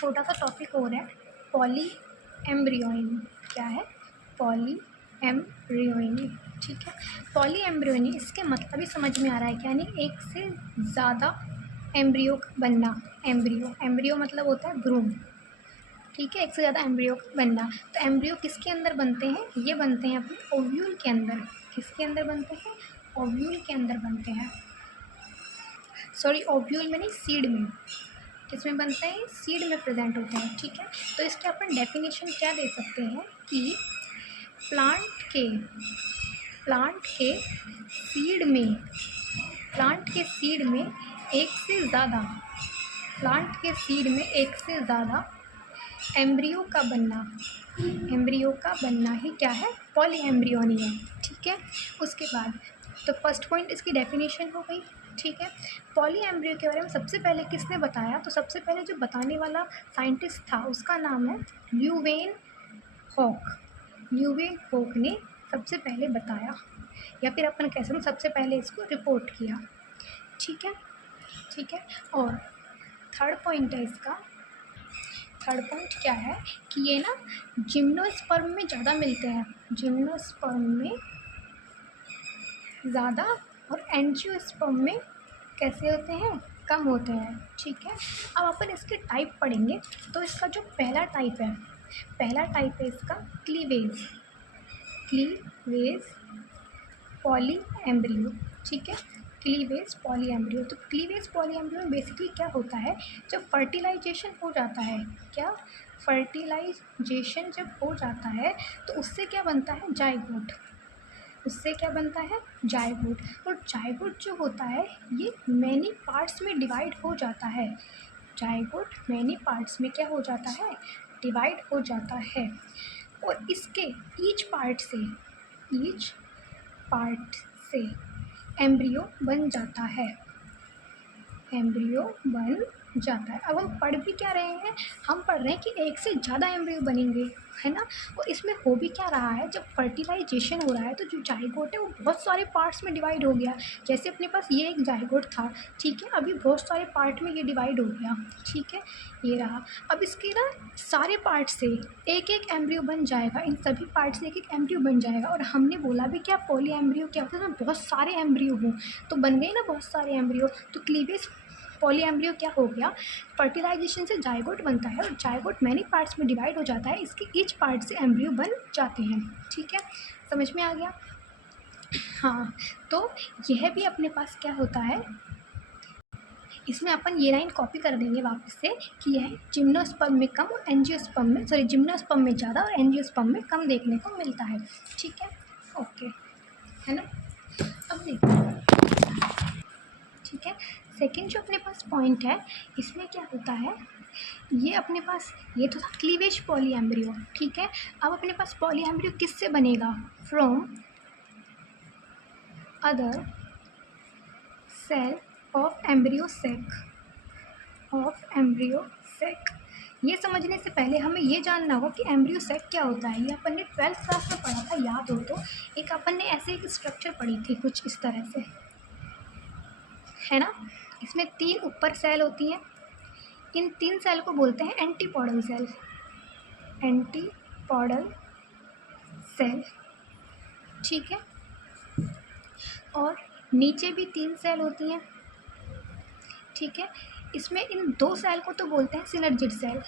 छोटा सा टॉपिक हो रहा है, पॉली एम्ब्रियोनी। क्या है? Poly embryony. ठीक है, पॉली एम्ब्रियोनी, इसके मतलब ही समझ में आ रहा है क्या? यानी एक से ज़्यादा एम्ब्रियो का बनना। एम्ब्रियो मतलब होता है भ्रूण। ठीक है, एक से ज़्यादा एम्ब्रियो का बनना। तो एम्ब्रियो किसके अंदर बनते हैं? ये बनते हैं अपने ओव्यूल के अंदर। किसके अंदर बनते हैं? ओव्यूल के अंदर बनते हैं। सॉरी, ओव्यूल में नहीं, सीड में। किसमें बनते हैं? सीड में प्रेजेंट होते हैं। ठीक है, तो इसके अपन डेफिनेशन क्या दे सकते हैं कि प्लांट के सीड में एक से ज़्यादा एम्ब्रियो का बनना ही क्या है? पॉली एम्ब्रियोनी है। ठीक है, उसके बाद तो फर्स्ट पॉइंट इसकी डेफिनेशन हो गई। ठीक है, पॉली एम्ब्रियो के बारे में सबसे पहले किसने बताया? तो सबसे पहले जो बताने वाला साइंटिस्ट था उसका नाम है ल्यूवेन हॉक ने सबसे पहले बताया, या फिर अपन कह सकते हैं सबसे पहले इसको रिपोर्ट किया। ठीक है, और थर्ड पॉइंट क्या है कि ये ना जिम्नोस्पर्म में ज़्यादा मिलते हैं, जिम्नोस्पर्म में ज़्यादा, और एंजियोस्पर्म में कैसे होते हैं? कम होते हैं। ठीक है, अब अपन इसके टाइप पढ़ेंगे। तो इसका जो पहला टाइप है इसका क्लीवेज पॉली एम्ब्रियो। ठीक है, क्लीवेज पॉली एम्ब्रियो। तो क्लीवेज पॉली एम्ब्रियो में बेसिकली क्या होता है? जब फर्टिलाइजेशन हो जाता है, फर्टिलाइजेशन जब हो जाता है तो उससे क्या बनता है? जाइगोट। और जाइगोट जो होता है ये मैनी पार्ट्स में डिवाइड हो जाता है। जाइगोट मैनी पार्ट्स में क्या हो जाता है? डिवाइड हो जाता है, और इसके ईच पार्ट से एम्ब्रियो बन जाता है। अब हम पढ़ भी क्या रहे हैं? हम पढ़ रहे हैं कि एक से ज़्यादा एम्ब्रियो बनेंगे, है ना। और इसमें हो भी क्या रहा है? जब फर्टिलाइजेशन हो रहा है तो जो जाइगोट है वो बहुत सारे पार्ट्स में डिवाइड हो गया। जैसे अपने पास ये एक जाइगोट था, ठीक है, अभी बहुत सारे पार्ट में ये डिवाइड हो गया। ठीक है, ये रहा। अब इसके ना सारे पार्ट से एक एक एम्ब्रियो बन जाएगा, इन सभी पार्ट से एक एक एम्ब्रियो बन जाएगा। और हमने बोला भी क्या, पॉली एम्ब्रियो क्या होता है ना, बहुत सारे एम्ब्रियो हों तो बन गए ना बहुत सारे एम्ब्रियो। तो क्लीवेज पॉली एम्ब्रियो क्या हो गया? फर्टिलाइजेशन से जाइगोट बनता है, और जाइगोट मैनी पार्ट्स में डिवाइड हो जाता है, इसके ईच पार्ट से एम्ब्रियो बन जाते हैं। ठीक है, समझ में आ गया? हाँ, तो यह भी अपने पास क्या होता है, इसमें अपन ये लाइन कॉपी कर देंगे वापस से कि यह जिम्नोस्पर्म में कम और जिम्नोस्पर्म में ज़्यादा और एंजियोस्पर्म में कम देखने को मिलता है। ठीक है, ओके, है ना। अब देखो, ठीक है, सेकंड जो अपने पास पॉइंट है, इसमें क्या होता है, ये अपने पास ये तो था क्लीवेज पॉली एम्ब्रियो। ठीक है, अब अपने पास पॉली एम्ब्रियो किससे बनेगा? From other cell of embryo sac. ये समझने से पहले हमें ये जानना होगा कि एम्ब्रियो सेक क्या होता है। ये अपन ने 12th क्लास में पढ़ा था, याद हो तो। एक अपन ने ऐसे एक स्ट्रक्चर पढ़ी थी कुछ इस तरह से, है ना। इसमें 3 ऊपर सेल होती हैं, इन 3 सेल को बोलते हैं एंटीपोडल सेल। ठीक है, और नीचे भी 3 सेल होती हैं। ठीक है, इसमें इन 2 सेल को तो बोलते हैं सिनर्जिड सेल,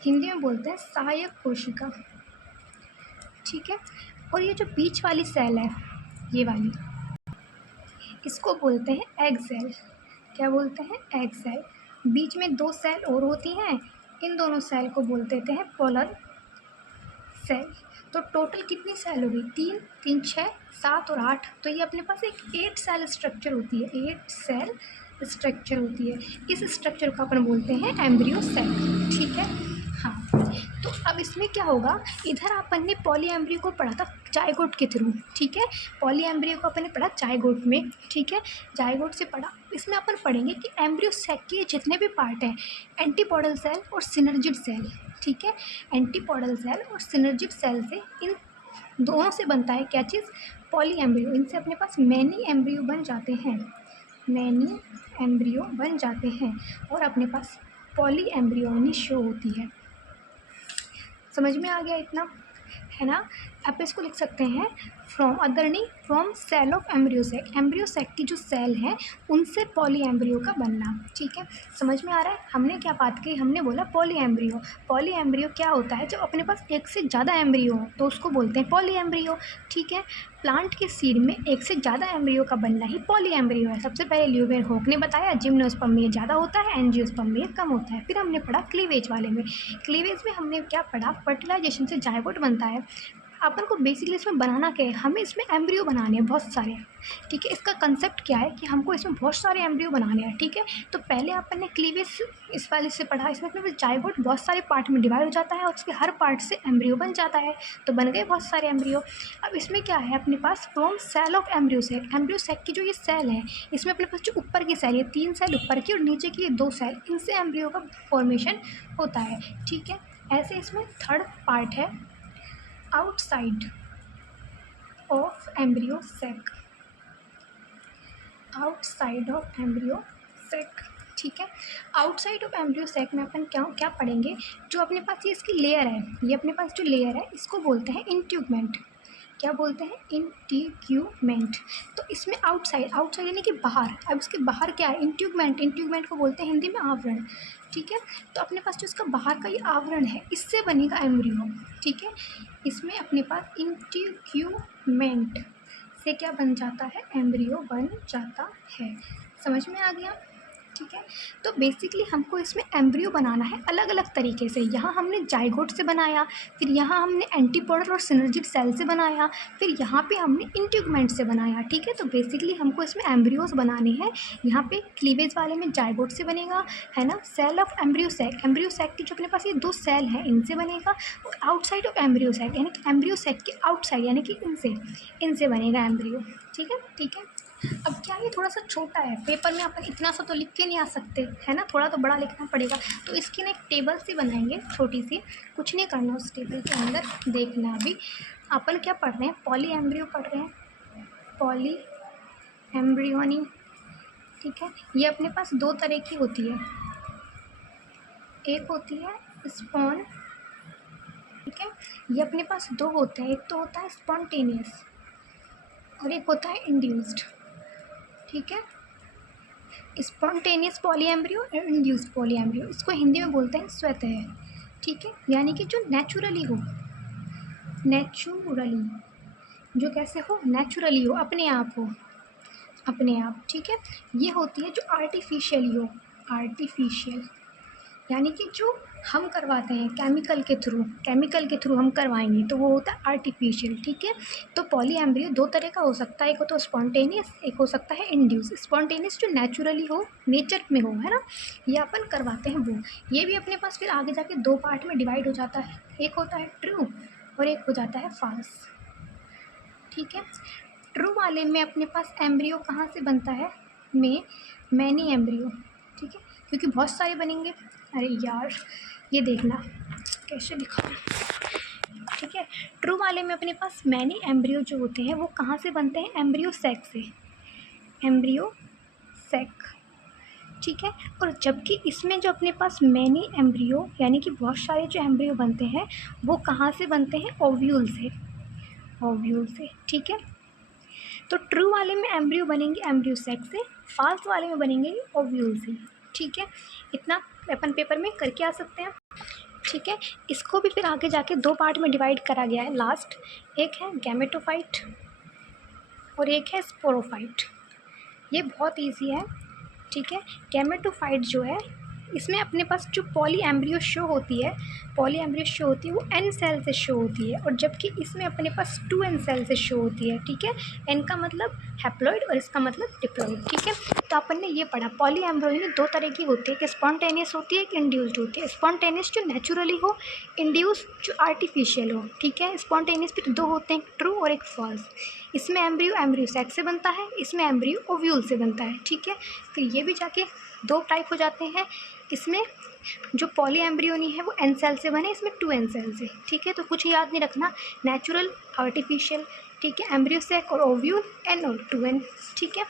हिंदी में बोलते हैं सहायक कोशिका। ठीक है, और ये जो बीच वाली सेल है, ये वाली, इसको बोलते हैं एग सेल। क्या बोलते हैं? Egg cell. बीच में 2 सेल और होती हैं, इन दोनों सेल को बोल देते हैं पोलर सेल। तो टोटल कितनी सेल होगी? 3 3 6 7 और 8। तो ये अपने पास एक 8 सेल स्ट्रक्चर होती है, 8 सेल स्ट्रक्चर होती है। इस स्ट्रक्चर को अपन बोलते हैं एम्ब्रियो सेल। ठीक है, हाँ। तो अब इसमें क्या होगा, इधर अपन ने पॉली एम्ब्रियो को पढ़ा था जाइगोट के थ्रू। ठीक है, पॉली एम्ब्रियो को अपन ने पढ़ा जाइगोट में। ठीक है, जाइगोट से पढ़ा। इसमें अपन पढ़ेंगे कि एम्ब्रियो सेक के जितने भी पार्ट हैं, एंटीपोडल सेल और सिनर्जिड सेल। ठीक है, एंटीपोडल सेल और सिनर्जिड सेल से, इन दोनों से बनता है क्या चीज़? Poly embryo. इनसे अपने पास मैनी एम्ब्रियो बन जाते हैं, मैनी एम्ब्रियो बन जाते हैं और अपने पास पॉली एम्ब्रियोनी शो होती है। समझ में आ गया इतना, है ना। आप इसको लिख सकते हैं from cell of embryo sac. Embryo sac की जो सेल है उनसे पॉली एम्ब्रियो का बनना। ठीक है, समझ में आ रहा है। हमने क्या बात की, हमने बोला पॉली एम्ब्रियो। पॉली एम्ब्रियो क्या होता है, जब अपने पास एक से ज़्यादा एम्ब्रियो हो तो उसको बोलते हैं पॉली एम्ब्रियो। ठीक है, प्लांट के सीड में एक से ज़्यादा एम्ब्रियो का बनना ही पॉली एम्ब्रियो है। सबसे पहले ल्यूवेनहॉक ने बताया जिम्नोस्पर्म में ज़्यादा होता है, एंजियोस्पर्म में कम होता है। फिर हमने पढ़ा क्लीवेज वाले में, क्लीवेज में हमने क्या पढ़ा, फर्टिलाइजेशन से जायगोट बनता है। अपन को बेसिकली इसमें बनाना क्या है, हमें इसमें एम्ब्रियो बनाने हैं बहुत सारे। ठीक है, इसका कंसेप्ट क्या है कि हमको इसमें बहुत सारे एम्ब्रियो बनाने हैं। ठीक है, तो पहले अपन ने क्लीवेज इस वाले से पढ़ा, इसमें अपने जायगोट बहुत सारे पार्ट में डिवाइड हो जाता है और उसके हर पार्ट से एम्ब्रियो बन जाता है, तो बन गए बहुत सारे एम्ब्रियो। अब इसमें क्या है, अपने पास from cell of embryo sac. Embryo sac की जो ये सेल है, इसमें अपने पास जो ऊपर की सेल है, 3 सेल ऊपर की और नीचे की 2 सेल, इनसे एम्ब्रियो का फॉर्मेशन होता है। ठीक है, ऐसे इसमें थर्ड पार्ट है outside of embryo sec, outside of embryo सेक। ठीक है, आउटसाइड ऑफ एम्ब्रियो सेक में अपन क्या क्या पढ़ेंगे, जो अपने पास ये इसकी लेयर है, ये अपने पास जो लेयर है इसको बोलते हैं इंट्यूबमेंट। क्या बोलते हैं, इंट्यूबमेंट। तो इसमें आउटसाइड, आउटसाइड यानी कि बाहर। अब इसके बाहर क्या है, इंट्यूबमेंट, इंट्यूबमेंट को बोलते हैं हिंदी में आवरण। ठीक है, तो अपने पास जो इसका बाहर का ये आवरण है, इससे बनेगा एम्ब्रियो। ठीक है, इसमें अपने पास इंट्यूबमेंट से क्या बन जाता है, एम्ब्रियो बन जाता है। समझ में आ गया। ठीक है, तो बेसिकली हमको इसमें एम्ब्रियो बनाना है अलग अलग तरीके से। यहाँ हमने जाइगोट से बनाया, फिर यहाँ हमने एंटीपोडल और सिनर्जिड सेल से बनाया, फिर यहाँ पे हमने इंट्यूबमेंट से बनाया। ठीक है, तो बेसिकली हमको इसमें एम्ब्रियोज बनाने हैं। यहाँ पे क्लीवेज वाले में जाइगोट से बनेगा, है ना, सेल ऑफ एम्ब्रियोसेक। एम्ब्रियोसेक की जो अपने पास ये 2 सेल हैं इनसे बनेगा, और आउटसाइड ऑफ एम्ब्रियोसेक यानी कि एम्ब्रियोसेक के आउटसाइड यानी कि इनसे बनेगा एम्ब्रियो। ठीक है, ठीक है। अब क्या ये थोड़ा सा छोटा है, पेपर में अपन इतना सा तो लिख के नहीं आ सकते, है ना, थोड़ा तो बड़ा लिखना पड़ेगा। तो इसकी ना एक टेबल सी बनाएंगे छोटी सी, कुछ नहीं करना उस टेबल के अंदर। देखना अभी अपन क्या पढ़ रहे हैं, पॉली एम्ब्रियो पढ़ रहे हैं, पॉली एम्ब्रियोनी। ठीक है, ये अपने पास 2 तरह की होती है, एक होती है स्पॉन। ठीक है, ये अपने पास 2 होते हैं, एक तो होता है स्पॉन्टेनियस और एक होता है इंड्यूस्ड। ठीक है, स्पॉन्टेनियस पॉलीएम्ब्रियो और इंड्यूस्ड पॉलीएम्ब्रियो, इसको हिंदी में बोलते हैं स्वतः। ठीक है, यानी कि जो नेचुरली हो, नेचुरली, जो कैसे हो, नेचुरली हो, अपने आप हो, अपने आप। ठीक है, ये होती है जो आर्टिफिशियली हो, आर्टिफिशियल यानी कि जो हम करवाते हैं केमिकल के थ्रू हम करवाएंगे तो वो होता है आर्टिफिशियल। ठीक है, तो पॉली एम्ब्रियो 2 तरह का हो सकता है, एक हो तो स्पॉन्टेनियस, एक हो सकता है इंड्यूस। स्पॉन्टेनियस जो नेचुरली हो, नेचर में हो, है ना, ये अपन करवाते हैं वो। ये भी अपने पास फिर आगे जाके 2 पार्ट में डिवाइड हो जाता है, एक होता है ट्रू और एक हो जाता है फॉल्स। ठीक है, ट्रू वाले में अपने पास एम्ब्रियो कहाँ से बनता है, मैनी एम्ब्रियो। ठीक है, क्योंकि बहुत सारे बनेंगे। अरे यार, ये देखना कैसे लिखा है। ठीक है, ट्रू वाले में अपने पास मैनी एम्ब्रियो जो होते हैं वो कहाँ से बनते हैं, एम्ब्रियो सैक से, एम्ब्रियो सैक। ठीक है, और जबकि इसमें जो अपने पास मैनी एम्ब्रियो यानी कि बहुत सारे जो एम्ब्रियो बनते हैं वो कहाँ से बनते हैं, ओव्यूल से, ओव्यूल से। ठीक है, तो ट्रू वाले में एम्ब्रियो बनेंगे एम्ब्रियो सैक से, फॉल्स वाले में बनेंगे ओव्यूल से। ठीक है, इतना अपन पेपर में करके आ सकते हैं। ठीक है, इसको भी फिर आगे जाके 2 पार्ट में डिवाइड करा गया है लास्ट, एक है गैमेटोफाइट और एक है स्पोरोफाइट। ये बहुत इजी है। ठीक है, गैमेटोफाइट जो है इसमें अपने पास जो पॉली एम्ब्रियो शो होती है, पॉली एम्ब्रियो शो होती है वो एन सेल से शो होती है, और जबकि इसमें अपने पास 2 एन सेल से शो होती है। ठीक है, एन का मतलब हैप्लॉइड और इसका मतलब डिप्लॉइड। ठीक है, तो अपन ने ये पढ़ा पॉली एम्ब्रियो 2 तरह की होती है, एक स्पॉन्टेनियस होती है, एक इंड्यूस्ड होती है। स्पॉन्टेनियस जो नेचुरली हो, इंड्यूस्ड जो आर्टिफिशियल हो। ठीक है, स्पॉन्टेनियस फिर 2 होते हैं, ट्रू और एक फॉल्स। इसमें एम्ब्रियो एम्ब्रियो सैक से बनता है, इसमें एम्ब्रियो ओव्यूल से बनता है। ठीक है, फिर ये भी जाके 2 टाइप हो जाते हैं, इसमें जो पॉली एम्ब्रियोनी है वो एन सेल से बने, इसमें 2 एन सेल से। ठीक है, तो कुछ याद नहीं रखना, नेचुरल, आर्टिफिशियल। ठीक है, एम्ब्रियो सैक और ओव्यूल, एन और 2 एन। ठीक है।